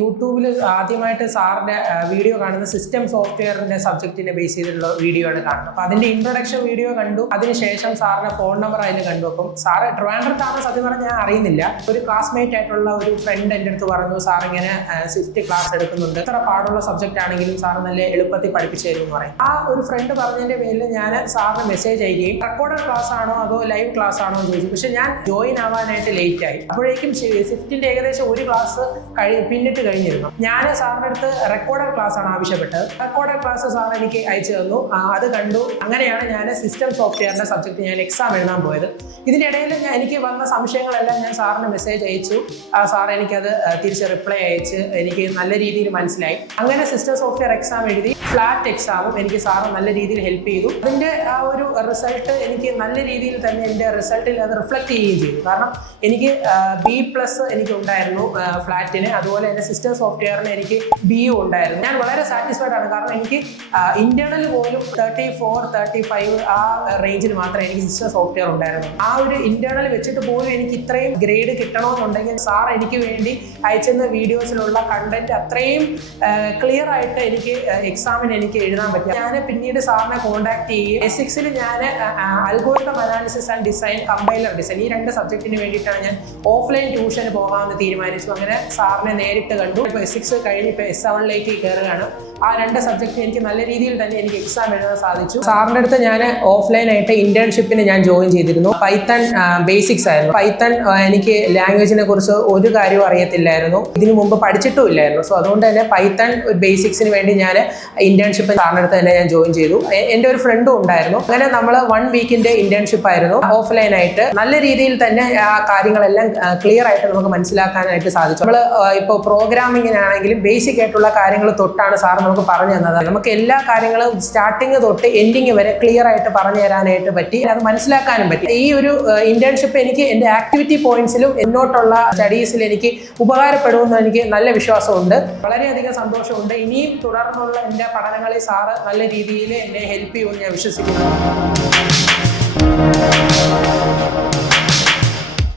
യൂട്യൂബിൽ ആദ്യമായിട്ട് സാറിൻ്റെ വീഡിയോ കാണുന്ന സിസ്റ്റം സോഫ്റ്റ്വെയറിൻ്റെ സബ്ജക്റ്റിനെ ബേസ് ചെയ്തിട്ടുള്ള വീഡിയോ ആണ് കാണുന്നത്. അപ്പോൾ അതിൻ്റെ ഇൻട്രൊഡക്ഷൻ വീഡിയോ കണ്ടു. അതിനുശേഷം സാറിൻ്റെ ഫോൺ നമ്പർ അതിൽ കണ്ടു. അപ്പം സാറ് ട്രിവാൻഡ്രത്താണ് സത്യം പറഞ്ഞാൽ ഞാൻ അറിയുന്നില്ല. ഒരു ക്ലാസ്മേറ്റ് ആയിട്ടുള്ള ഒരു ഫ്രണ്ട് എൻ്റെ അടുത്ത് പറഞ്ഞു, സാർ ഇങ്ങനെ സ്വിഫ്റ്റ് ക്ലാസ് എടുക്കുന്നുണ്ട്, ഇത്ര പാടുള്ള സബ്ജക്റ്റ് ആണെങ്കിലും സാർ നല്ല എളുപ്പത്തിൽ പഠിപ്പിച്ചു തരും എന്ന് പറയും. ആ ഒരു ഫ്രണ്ട് പറഞ്ഞതിൻ്റെ പേരിൽ ഞാൻ സാറിന് മെസ്സേജ് അയക്കുകയും റെക്കോർഡഡ് ക്ലാസ് ആണോ അതോ ലൈവ് ക്ലാസ് ആണോ എന്ന് ചോദിച്ചു. പക്ഷെ ഞാൻ ജോയിൻ ആവാനായിട്ട് ലേറ്റ് ആയി. അപ്പോഴേക്കും സ്വിഫ്റ്റിൻ്റെ ഏകദേശം ഒരു ക്ലാസ് പിന്നിട്ട് കഴിഞ്ഞിരുന്നു. ഞാൻ സാറിൻ്റെ അടുത്ത് റെക്കോർഡഡ് ക്ലാസ് ആണ് ആവശ്യപ്പെട്ടത്. റെക്കോർഡഡ് ക്ലാസ് സാർ എനിക്ക് അയച്ചു തന്നു. അത് കണ്ടു. അങ്ങനെയാണ് ഞാൻ സിസ്റ്റം സോഫ്റ്റ്വെയറിൻ്റെ സബ്ജക്റ്റ് ഞാൻ എക്സാം എഴുതാൻ പോയത്. ഇതിൻ്റെ ഇടയിൽ എനിക്ക് വന്ന സംശയങ്ങളെല്ലാം ഞാൻ സാറിന് മെസ്സേജ് അയച്ചു. സാർ എനിക്കത് തിരിച്ച് റിപ്ലൈ അയച്ച് എനിക്ക് നല്ല രീതിയിൽ മനസ്സിലായി. അങ്ങനെ സിസ്റ്റം സോഫ്റ്റ്വെയർ എക്സാം എഴുതി. ഫ്ലാറ്റ് എക്സാമും എനിക്ക് സാറ് നല്ല രീതിയിൽ ഹെൽപ്പ് ചെയ്തു. അതിൻ്റെ ആ ഒരു റിസൾട്ട് എനിക്ക് നല്ല രീതിയിൽ തന്നെ എൻ്റെ റിസൾട്ടിൽ അത് റിഫ്ലക്ട് ചെയ്യുകയും ചെയ്തു. കാരണം എനിക്ക് B+ എനിക്ക് ഉണ്ടായിരുന്നു ഫ്ലാറ്റിന്. അതുപോലെ തന്നെ സിസ്റ്റം സോഫ്റ്റ്വെയറിന് എനിക്ക് B ഉണ്ടായിരുന്നു. ഞാൻ വളരെ സാറ്റിസ്ഫൈഡ് ആണ്. കാരണം എനിക്ക് ഇന്റേണൽ പോലും 34-35 ആ റേഞ്ചിൽ മാത്രമേ എനിക്ക് സിസ്റ്റം സോഫ്റ്റ്വെയർ ഉണ്ടായിരുന്നു. ആ ഒരു ഇന്റേണൽ വെച്ചിട്ട് പോലും എനിക്ക് ഇത്രയും ഗ്രേഡ് കിട്ടണമെന്നുണ്ടെങ്കിൽ സാർ എനിക്ക് വേണ്ടി അയച്ചെന്ന വീഡിയോസിലുള്ള കണ്ടന്റ് അത്രയും ക്ലിയർ ആയിട്ട് എനിക്ക് എക്സാമിന് എനിക്ക് എഴുതാൻ പറ്റും. ഞാൻ പിന്നീട് സാറിനെ കോൺടാക്ട് ചെയ്യും. S6-ൽ ഞാൻ algorithm analysis and design, compiler design, ഈ 2 സബ്ജക്റ്റിന് വേണ്ടിയിട്ടാണ് ഞാൻ ഓഫ്ലൈൻ ട്യൂഷന് പോകാമെന്ന് തീരുമാനിച്ചു. അങ്ങനെ സാറിനെ നേരിട്ട് കണ്ടു. ഇപ്പോൾ S6 കഴിഞ്ഞ് ഇപ്പോൾ S7ലേക്ക് കയറുകയാണ്. ആ 2 സബ്ജക്റ്റ് എനിക്ക് നല്ല രീതിയിൽ തന്നെ എനിക്ക് എക്സാം എഴുതാൻ സാധിച്ചു. സാറിൻ്റെ അടുത്ത് ഞാൻ ഓഫ്ലൈനായിട്ട് ഇന്റേൺഷിപ്പിന് ഞാൻ ജോയിൻ ചെയ്തിരുന്നു. പൈത്തൺ ബേസിക്സ് ആയിരുന്നു. പൈത്തൺ എനിക്ക് ലാംഗ്വേജിനെ കുറിച്ച് ഒരു കാര്യവും അറിയത്തില്ലായിരുന്നു. ഇതിനു മുമ്പ് പഠിച്ചിട്ടും ഇല്ലായിരുന്നു. സോ അതുകൊണ്ട് തന്നെ പൈത്തൺ ബേസിക്സിന് വേണ്ടി ഞാൻ ഇന്റേൺഷിപ്പ് സാറിൻ്റെ അടുത്ത് തന്നെ ഞാൻ ജോയിൻ ചെയ്തു. എൻ്റെ ഒരു ഫ്രണ്ടും ഉണ്ടായിരുന്നു. അങ്ങനെ നമ്മൾ 1 വീക്കിന്റെ ഇന്റേൺഷിപ്പ് ആയിരുന്നു. ഓഫ്ലൈനായിട്ട് നല്ല രീതിയിൽ തന്നെ ആ കാര്യങ്ങളെല്ലാം ക്ലിയർ ആയിട്ട് നമുക്ക് മനസ്സിലാക്കാനായിട്ട് സാധിച്ചു. നമ്മൾ ഇപ്പോൾ പ്രോഗ്രാമിങ്ങിനാണെങ്കിലും ബേസിക് ആയിട്ടുള്ള കാര്യങ്ങൾ തൊട്ടാണ് സാർ നമുക്ക് പറഞ്ഞു തന്നത്. നമുക്ക് എല്ലാ കാര്യങ്ങളും സ്റ്റാർട്ടിങ് തൊട്ട് എൻഡിങ് വരെ ക്ലിയർ ആയിട്ട് പറഞ്ഞു തരാനായിട്ട് പറ്റി. അത് മനസ്സിലാക്കാനും പറ്റി. ഈ ഒരു ഇന്റേൺഷിപ്പ് എനിക്ക് എൻ്റെ ആക്ടിവിറ്റി പോയിന്റ്സിലും മുന്നോട്ടുള്ള സ്റ്റഡീസിൽ എനിക്ക് ഉപകാരപ്പെടുമെന്ന് എനിക്ക് നല്ല വിശ്വാസമുണ്ട്. വളരെയധികം സന്തോഷമുണ്ട്. ഇനിയും തുടർന്നുള്ള എൻ്റെ പഠനങ്ങളിൽ സാറ് നല്ല രീതിയിൽ എന്നെ ഹെൽപ്പ് ചെയ്യുമെന്ന് ഞാൻ വിശ്വസിക്കുന്നു.